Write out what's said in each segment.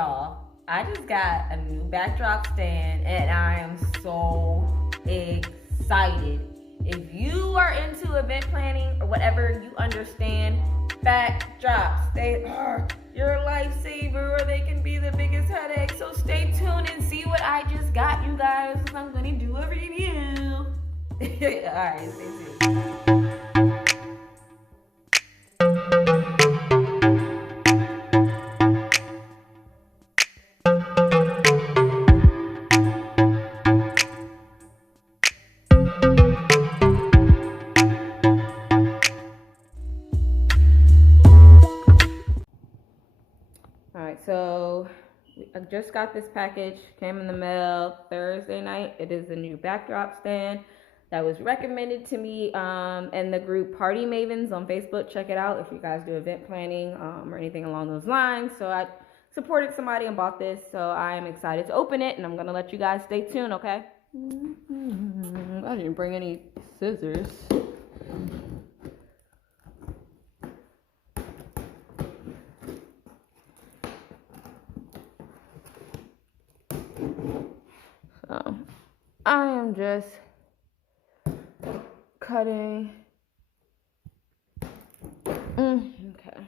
Y'all, I just got a new backdrop stand and I am so excited. If you are into event planning or whatever, you understand backdrops. They are your lifesaver or they can be the biggest headache. So stay tuned and see what I just got, you guys. I'm gonna do a review. Alright, stay tuned. Alright, so I just got this package, came in the mail Thursday night. It is a new backdrop stand that was recommended to me in the group Party Mavens on Facebook. Check it out if you guys do event planning or anything along those lines. So I supported somebody and bought this, so I am excited to open it, and I'm gonna let you guys stay tuned, okay? I didn't bring any scissors. So I am just cutting. Okay.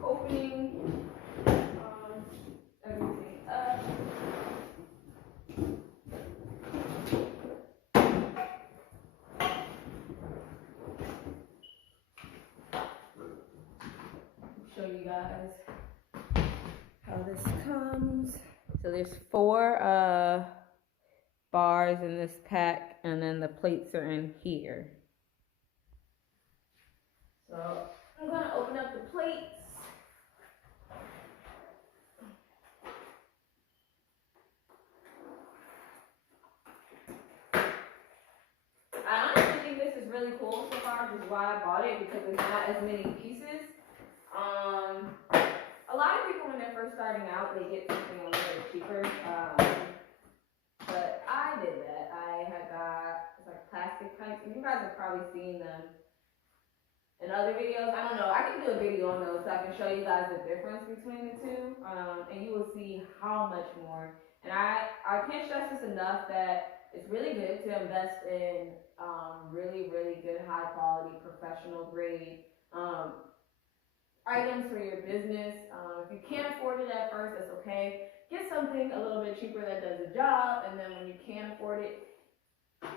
Opening everything up. Show you guys how this comes. So there's 4 bars in this pack, and then the plates are in here. So I'm gonna open up the plates. I honestly think this is really cool so far, which is why I bought it, because there's not as many pieces. A lot of people when they're first starting out, they get something a little bit cheaper. But I did that. I had got like plastic pipes, and you guys have probably seen them in other videos. I don't know. I can do a video on those so I can show you guys the difference between the two, and you will see how much more. And I can't stress this enough that it's really good to invest in really, really good, high quality, professional grade items for your business. If you can't afford it at first, that's okay. Get something a little bit cheaper that does the job, and then when you can afford it,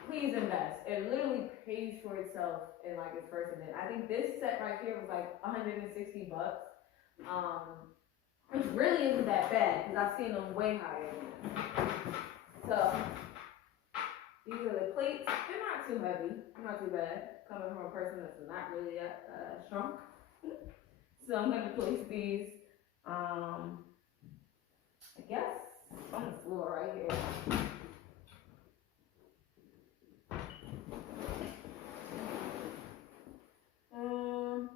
please invest. It literally pays for itself in like its first event. I think this set right here was like $160, which really isn't that bad because I've seen them way higher than that. So these are the plates. They're not too heavy, not too bad, coming from a person that's not really strong. So I'm gonna place these, I guess, on the floor right here.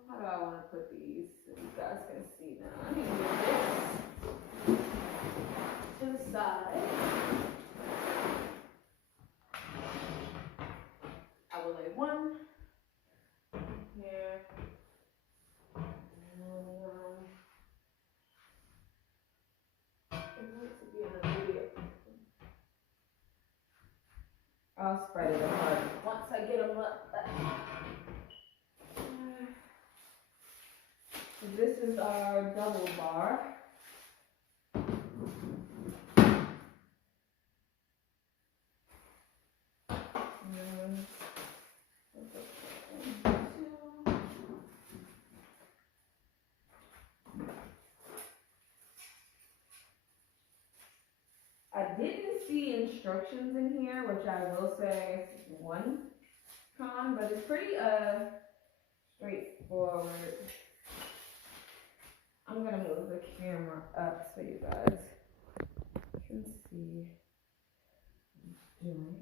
How do I want to put these so you guys can see now? I need to move this to the side. I will lay one here. I'll spread it apart once I get them up. This is our double bar. I didn't see instructions in here, which I will say is one con, but it's pretty straightforward. I'm gonna move the camera up so you guys can see what I'm doing.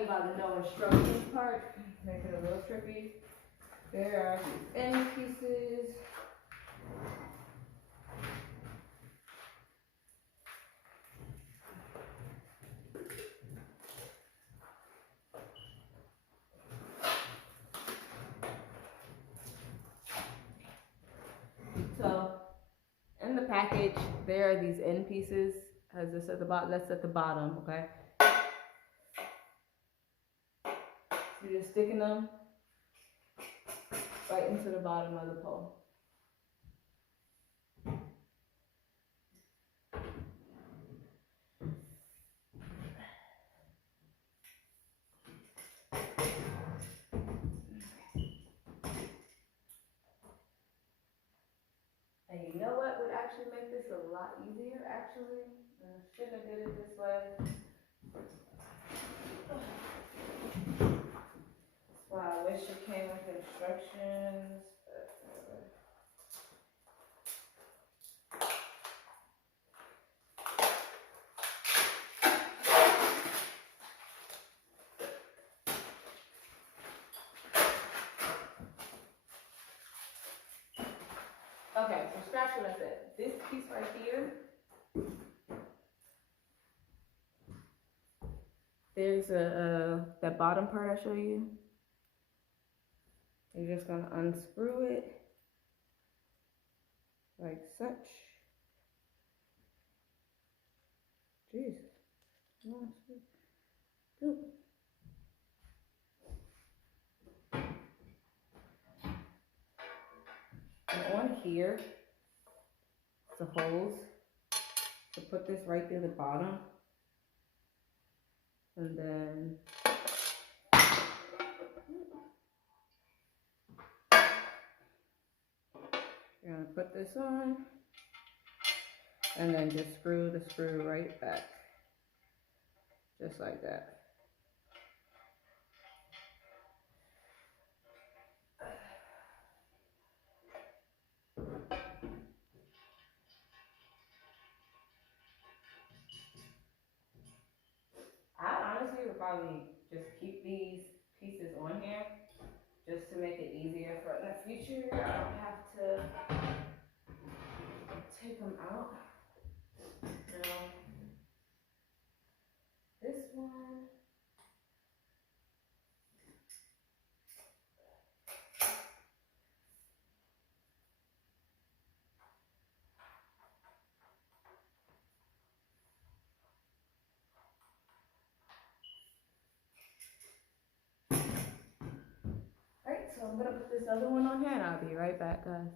you about the no instructions part, make it a little tricky. There are these end pieces. So in the package, there are these end pieces. As this at the bottom, that's at the bottom, okay? So you're sticking them right into the bottom of the pole. And you know what would actually make this a lot easier, actually? I shouldn't have did it this way. That's why I wish it came with instructions. Okay, so scratch what I said. This piece right here, there's that bottom part I show you. You're just gonna unscrew it like such. Jeez. And on here, the holes to put this right through the bottom. And then you're gonna put this on and then just screw the screw right back. Just like that. I honestly would probably just keep these pieces on here just to make it easier for in the future. I don't have to take them out. This one. Alright, so I'm gonna put this other one on here and I'll be right back, guys.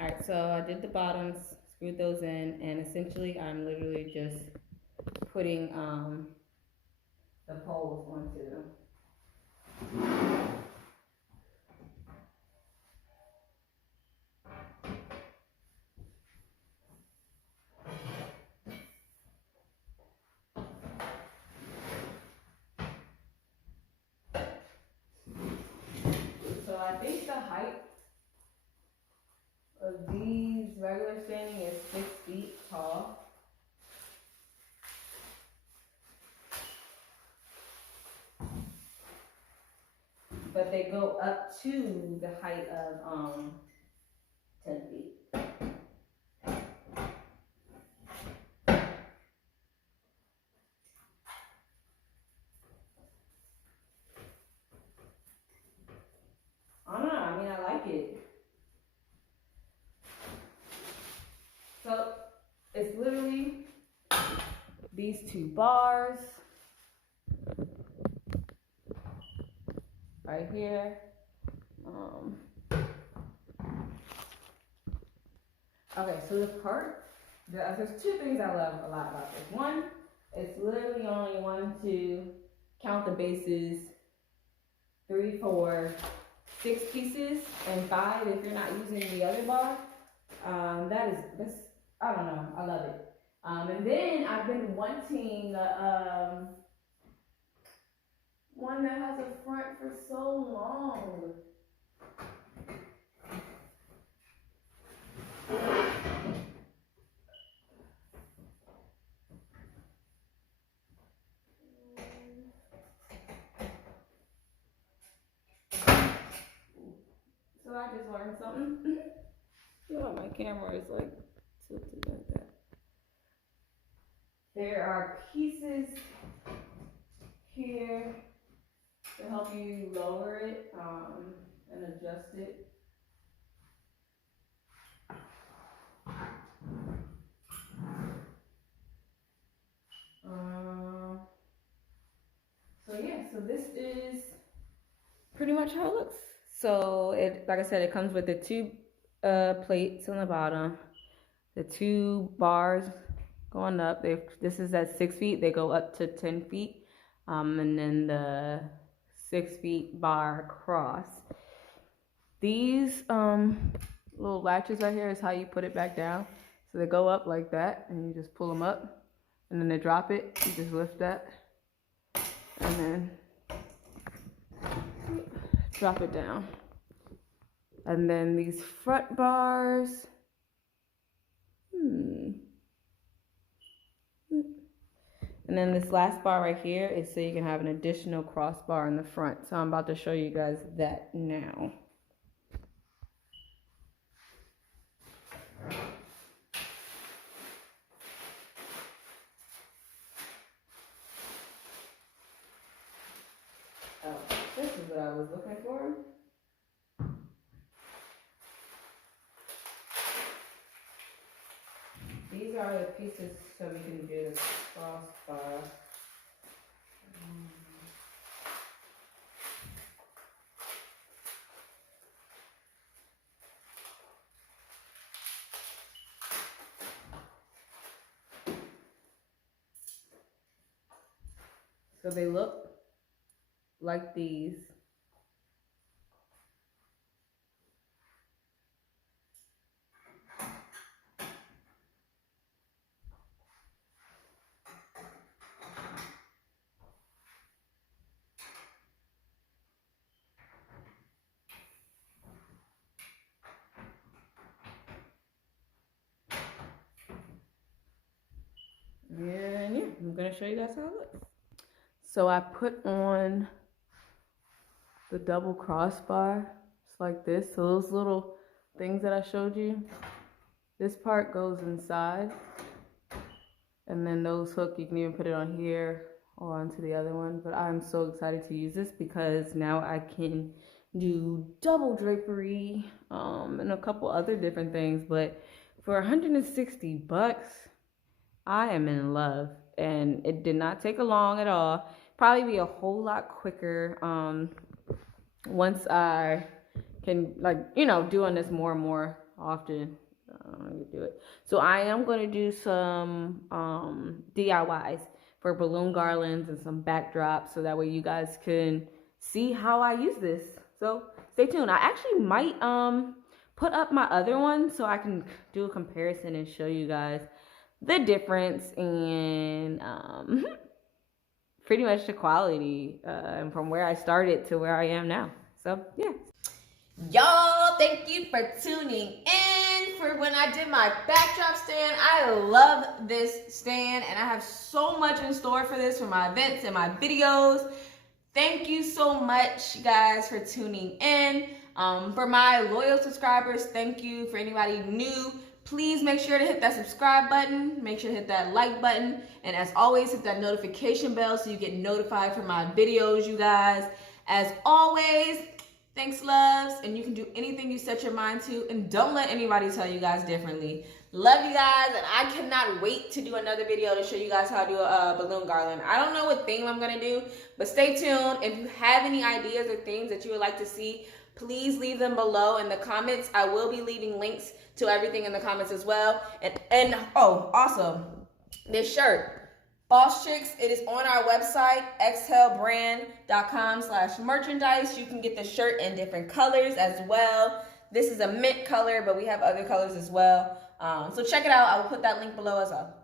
Alright, so I did the bottoms, screwed those in, and essentially I'm literally just putting the poles onto them. So I think the height of these regular standing is 6 feet tall. But they go up to the height of 10 feet. I don't know, I mean, I like it. So it's literally these 2 bars right here. Okay, so the part, there's 2 things I love a lot about this. One, it's literally only 1, 2, count the bases, 3, 4, 6 pieces, and 5 if you're not using the other bar. That's I don't know, I love it. And then I've been wanting the one that has a front for so long. So I just learned something. You know, my camera is like tilted like that. There are pieces here to help you lower it and adjust it. So yeah, so this is pretty much how it looks. So it, like I said, it comes with the two plates on the bottom, the two bars going up. This is at 6 feet. They go up to 10 feet, and then the 6 feet bar across. These little latches right here is how you put it back down. So they go up like that, and you just pull them up, and then they drop it. You just lift that, and then drop it down. And then these front bars, and then this last bar right here is so you can have an additional crossbar in the front. So I'm about to show you guys that now. Oh, this is what I was looking for. These are the pieces so we can do the crossbar. So they look like these. And yeah, I'm gonna show you guys how it looks. So I put on the double crossbar, just like this. So those little things that I showed you, this part goes inside, and then those hook, you can even put it on here or onto the other one. But I'm so excited to use this because now I can do double drapery and a couple other different things. But for 160 bucks, I am in love, and it did not take long at all. Probably be a whole lot quicker once I can, like, you know, doing this more and more often. Do it. So I am going to do some DIYs for balloon garlands and some backdrops, so that way you guys can see how I use this. So stay tuned. I actually might put up my other one so I can do a comparison and show you guys the difference in pretty much the quality from where I started to where I am now. So yeah. Y'all, thank you for tuning in for when I did my backdrop stand. I love this stand, and I have so much in store for this for my events and my videos. Thank you so much, guys, for tuning in. For my loyal subscribers, thank you. For anybody new, please make sure to hit that subscribe button, make sure to hit that like button, and as always, hit that notification bell so you get notified for my videos, you guys. As always, thanks, loves, and you can do anything you set your mind to, and don't let anybody tell you guys differently. Love you guys, and I cannot wait to do another video to show you guys how to do a balloon garland. I don't know what theme I'm gonna do, but stay tuned. If you have any ideas or themes that you would like to see, please leave them below in the comments. I will be leaving links to everything in the comments as well. And oh, also, this shirt, Posh Chicks, it is on our website, exhalebrand.com/merchandise. You can get the shirt in different colors as well. This is a mint color, but we have other colors as well. So check it out. I will put that link below as well.